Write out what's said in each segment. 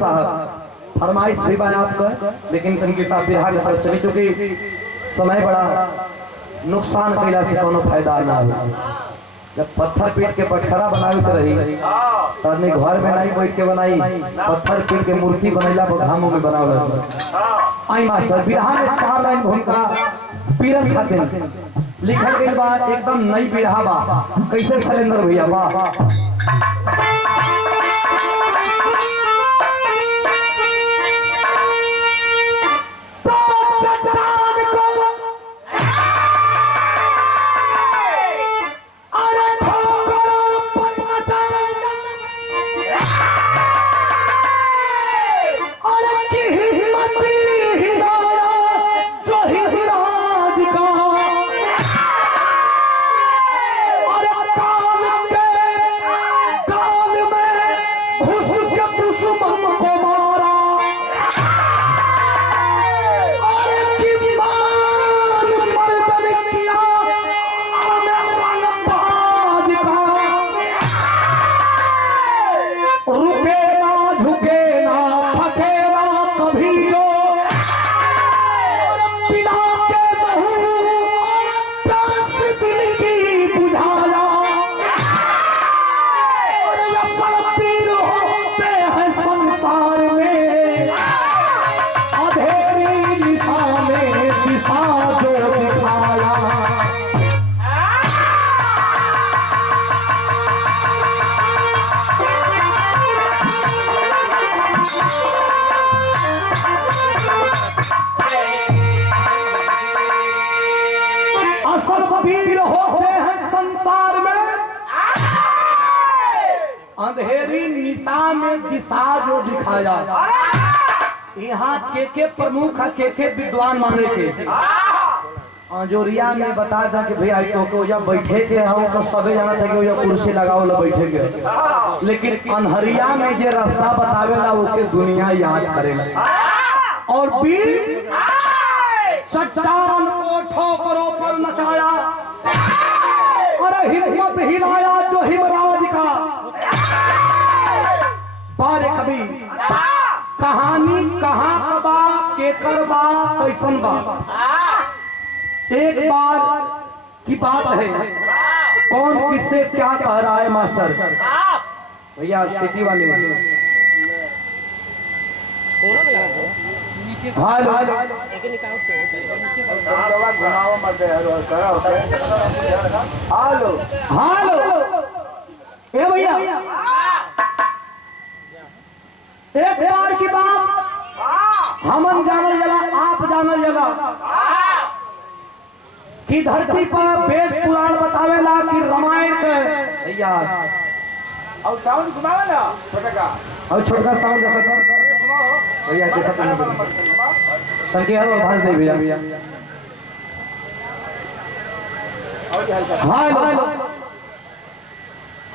साहब फरमाइश भी बा आपका, लेकिन इनके साथ बिहार की तरफ चली चुकी समय बड़ा नुकसान कैला से कोनो फायदा ना हो। जब पत्थर पीट के पटखरा बनावे के रही तो आदमी घर में नहीं बैठ के बनाई, पत्थर पीट के मूर्ति बनैला पर घामों में बनावल। आई मास्टर बिरहा में 4 लाइन भूमिका पीरन खातिर लिखल गई बा, एकदम नई बिरहा बा। कैसे शैलेंद्र भैया वाह अंधेरी निशा में दिशा जो दिखाया। यहाँ के प्रमुख के विद्वान माने के अंजोरिया में बता था कि भैया तो जब बैठे के हम तो सभी जाना था कि कुर्सी लगाओ ला बैठे के, लेकिन अनहरिया में जे रास्ता बतावेला उसके दुनिया याद करेला। और वीर चट्टान को ठोकरों पर नचाया, अरे हिम्मत हिलाया जो हिमराज का। बारे कभी कहानी कहाँ कबा के करबा कैसन बा। एक बार की बात है, कौन किससे क्या कह रहा है मास्टर भैया सिटी वाले। हेलो हेलो ए भैया, एक बार की बात हमन जानल जला, आप जानल जला कि धरती पर वेद पुराण बतावेला कि रामायण के भैया और साउंड घुमावा ना छोटा और छोटा साउंड देखा भैया देखा तनके यार आवाज दे भैया। हां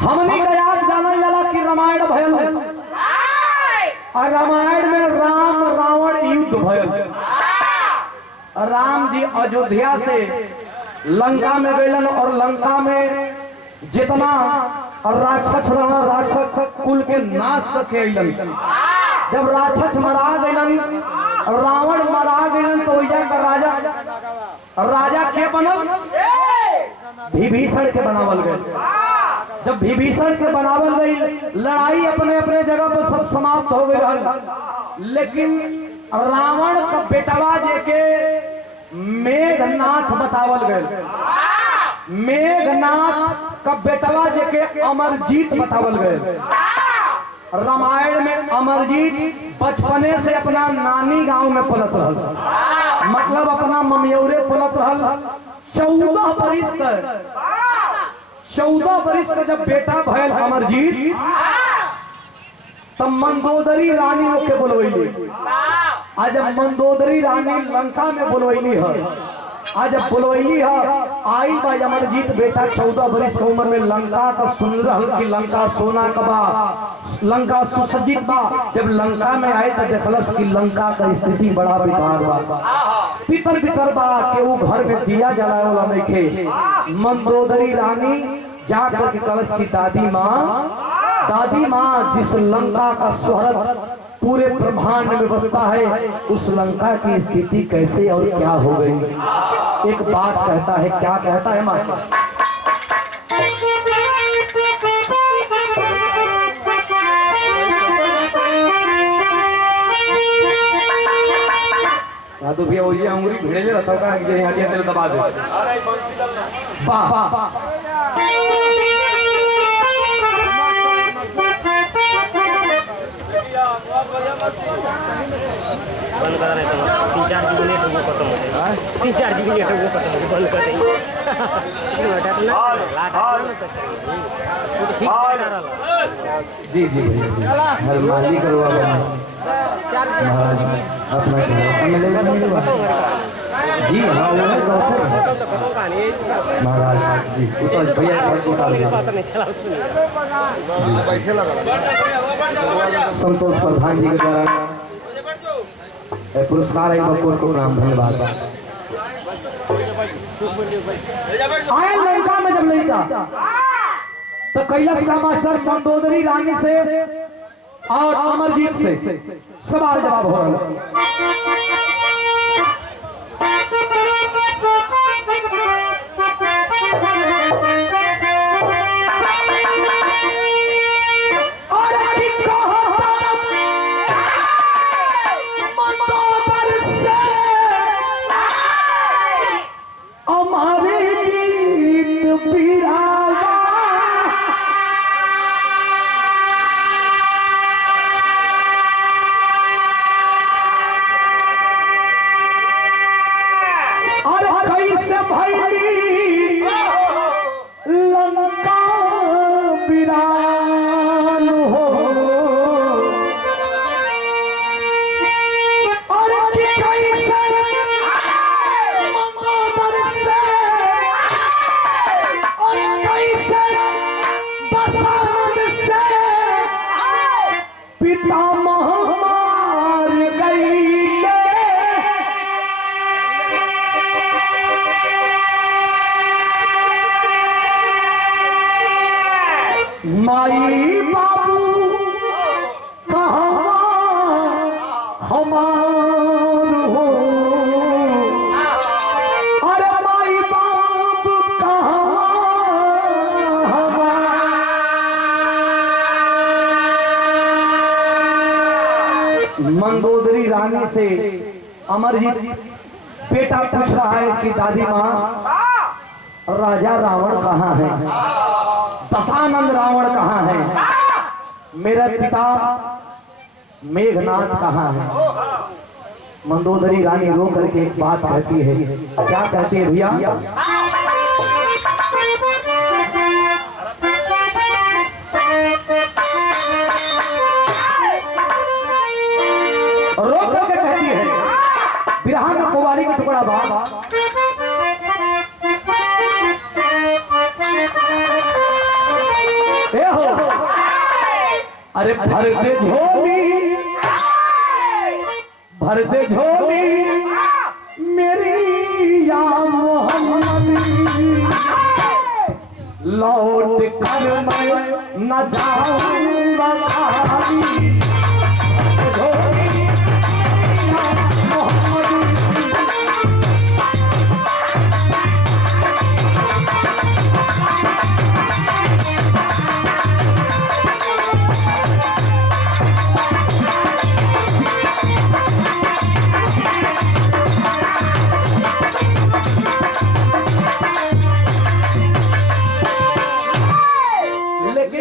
हमने का याद जानल जला कि रामायण भयल है, और रामायण में राम रावण युद्ध भयल। राम जी अयोध्या से लंका में गए और लंका में जितना राक्षस रहा राक्षस कुल के नाश करके अलन। जब राक्षस मरा गए, रावण मरा गए, तो राजा के बनल विभीषण के बनावल गए। जब विभीषण से बनावल गई, लड़ाई अपने अपने जगह पर सब समाप्त हो गई, लेकिन रावण का बेटवा जेके मेघनाथ बतावल गए। मेघनाथ का बेटवा जेके अमरजीत बतावल गए। रामायण में अमरजीत बचपने से अपना नानी गांव में पलत रहल, मतलब अपना ममियौरे पलत रहल। 14 बरिस का जब बेटा भयल अमरजीत, तब मंदोदरी रानी के बोलवैली। आज जब मंदोदरी रानी लंका में बोलवैली है, आज जब बोलवैली है, आई बा अमरजीत बेटा 14 बरिस की उम्र में लंका का सुन रहल कि लंका सोना का बा, लंका सुसज्जित बा। जब लंका में आए तो देखलस कि लंका का स्थिति बड़ा बेकार बा, पितर पितर बा के वो घर में दिया जलाए वाला नहीं खे। मंदोदरी रानी जाकर के कलश की दादी माँ जिस लंका का शोहरत पूरे ब्रह्मांड में बसता है, उस लंका की स्थिति कैसे और क्या हो गई। एक बात कहता है, क्या कहता है मास्टर? साधु भैया ये अंगुरी भिड़े ले रहता का कि यहाँ दिया तेरे दबा दे। वाह वाह बंद करा नहीं तो 3-4 जीबी नेट वो खत्म हो जाएगा। 3-4 जीबी नेट वो खत्म हो जाएगा, बंद कर देंगे। जी जी भैया हर माली करवा महाराज अपना मिलेगा मिलेगा जी। हाँ महाराज जी उतर भैया संतोष प्रधान जी के द्वारा पुरस्कार है बकोर को नाम। धन्यवाद। आया लंका में जब नहीं था तो कैलाश का मास्टर मंदोदरी रानी से और अमरजीत से सवाल जवाब हो रहा माई बाबू कहाँ हमार हो। अरे माई बाबू कहाँ हमार। मंदोदरी रानी से अमरजीत बेटा पूछ रहा है कि दादी माँ राजा रावण कहाँ है, दशानंद रावण कहाँ है, मेरा पिता मेघनाथ कहाँ है। मंदोदरी रानी रो करके एक बात कहती है, क्या कहती है भैया? रो करके कहती है, बिरहा में कुंवारी का टुकड़ा बाबा अरे भर दे झोली मेरी या मोहम्मद, लौट कर मैं न जाऊंगा खाली।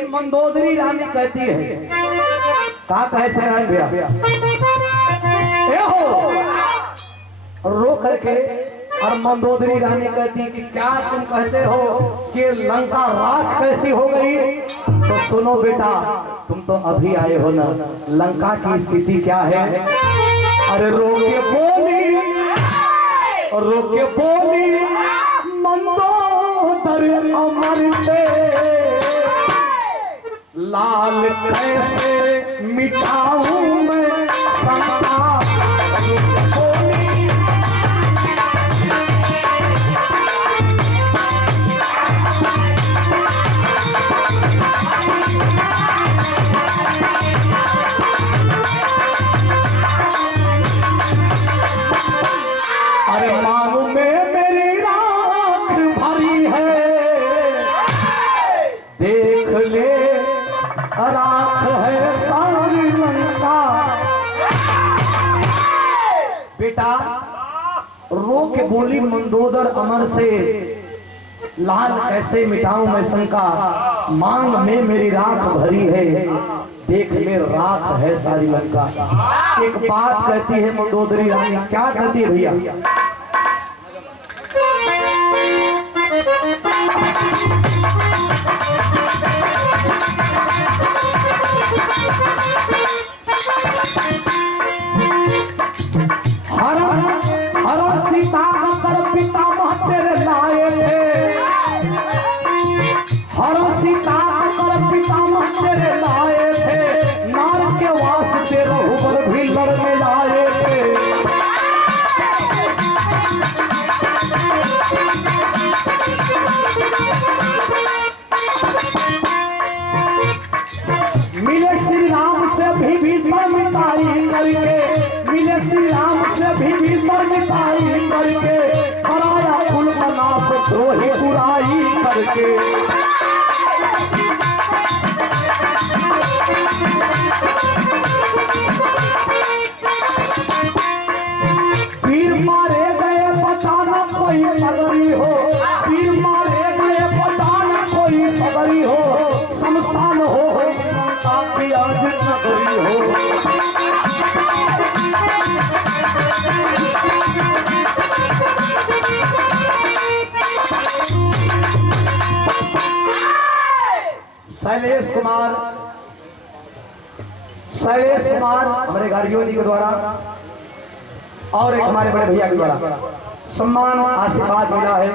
मंदोदरी रानी कहती है, कहा कहे से भैया रो करके, और मंदोदरी रानी कहती है कि क्या तुम कहते हो कि लंका राख कैसी हो गई? तो सुनो बेटा, तुम तो अभी आए हो ना, लंका की स्थिति क्या है? अरे रो के बोली मंदोदरी अमर से, लाल कैसे मिटाऊं मैं संसार। बेटा रो के बोली मंदोदर अमर से, लाल कैसे मिटाऊं मैं शंका, मांग में मेरी राख भरी है, देख में राख है सारी लंका। एक बात कहती है मंदोदरी रानी, क्या कहती है भैया? हर सीता कर पितामह तेरे लाए थे, हर सीता कर पितामह तेरे लाए थे, नार के वास्ते रघुबर भी लड़ने लाए थे। मिले श्री राम से भी भीषण मिताई करके, मिले श्री राम से भी भीषण मिताई करके, कराया कुल का नाश द्रोही बुराई करके। वीर मारे गए बचाना कोई सगरी हो, वीर मारे गए बचाना कोई सगरी हो, शमशान हो ताकि आज नगरी हो। शैलेश कुमार हमारे गार्जियन जी के द्वारा और एक हमारे बड़े भैया के द्वारा सम्मान आशीर्वाद मिला है।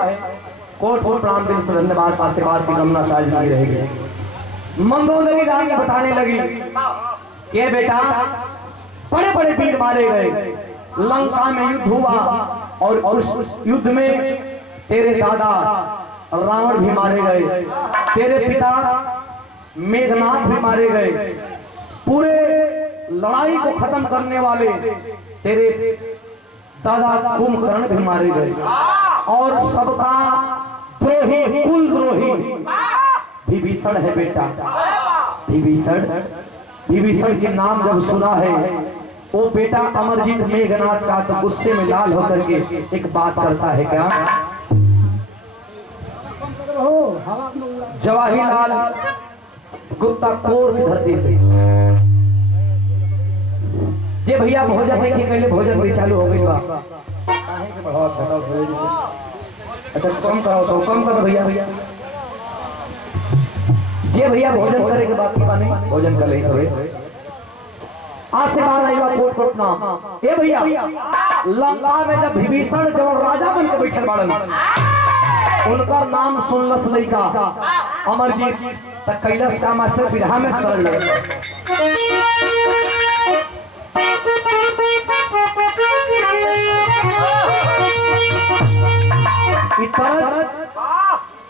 कोट कोट प्रणाम दिल से धन्यवाद, आशीर्वाद की कामना ताज नहीं रहेगी। मंदोदरी रानी बताने लगी कि बेटा बड़े बड़े वीर मारे गए, लंका में युद्ध हुआ और उस युद्ध में तेरे दादा रावण भी मारे गए, तेरे पिता मेघनाथ भी मारे गए, पूरे लड़ाई को खत्म करने वाले तेरे दादा कुंभकर्ण भी मारे गए, और सबका द्रोही कुल द्रोही विभीषण है बेटा। विभीषण के नाम जब सुना है वो बेटा अमरजीत मेघनाथ का तो गुस्से में लाल होकर के एक बात करता है, क्या? जवाहिरलाल गुप्ता कोर की धरती से जे भैया भोजन देखिए, पहले भोजन भी चालू हो गई बा। अच्छा कम करो तो कम करो भैया। जे भैया भोजन करे के बाद नहीं भोजन कर ले थोड़े आशीर्वाद आईवा कोट कोट नाम। ए भैया लंका में जब विभीषण जब राजा बन के बैठल बाड़न, उनका नाम सुनलस लइका अमरजीत तक कैलाश का मास्टर विधा में कर ले।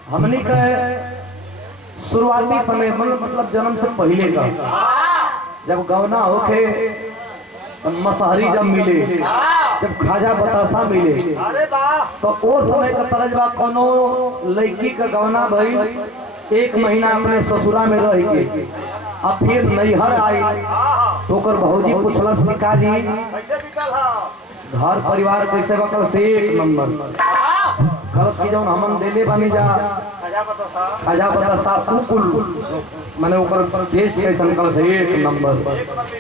हमने का शुरुआती समय मतलब जन्म से पहले का जब गवना होके मसहरी जब मिले, जब खाजा बतासा मिले, तो वो समय का तरजबा कोनो लड़की का गवना भई 1 महीना अपने ससुरा में रह के अब फिर नैहर आई तो भौजी पूछलस निका जी घर परिवार कैसे बकल से 1 नंबर कलश की जौन हमन देले बानी जा खाजा बतासा कुल माने ऊपर टेस्ट कैसन कलश 1 नंबर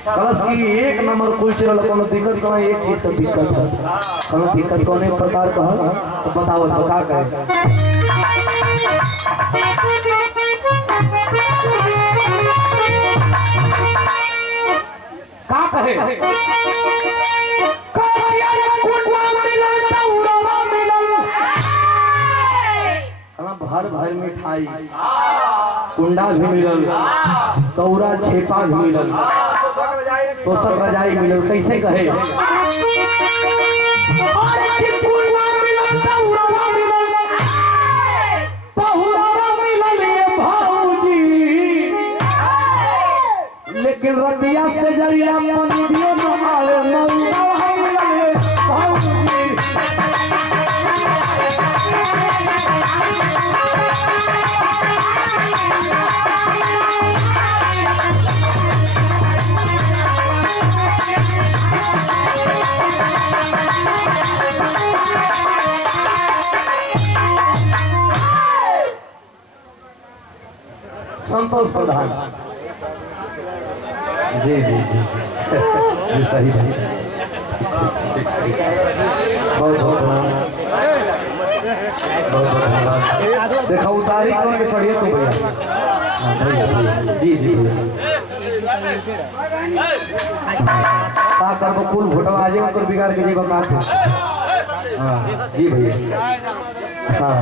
कलश की 1 नंबर कुल चल कोनो दिक्कत कोनो एक चीज का दिक्कत है कोनो दिक्कत कोने प्रकार का तो बताओ तो का कहे का कहे भर भर मिठाई कुंडा भी मिलल, कौरा छेपा भी मिलल, तो सब रजाई मिलल। कैसे कहे लेकिन रतिया से जरिया पंडियों संतोष प्रधान। जी जी जी जी सही भाई, बहुत बहुत धन्यवाद। देखा उतारी कौन के चढ़िए तो भैया। हाँ, भैया जी जी का करबो कुल भोटवा आज ओकर बिगाड़ के जेब ना थे। हाँ जी भैया। हाँ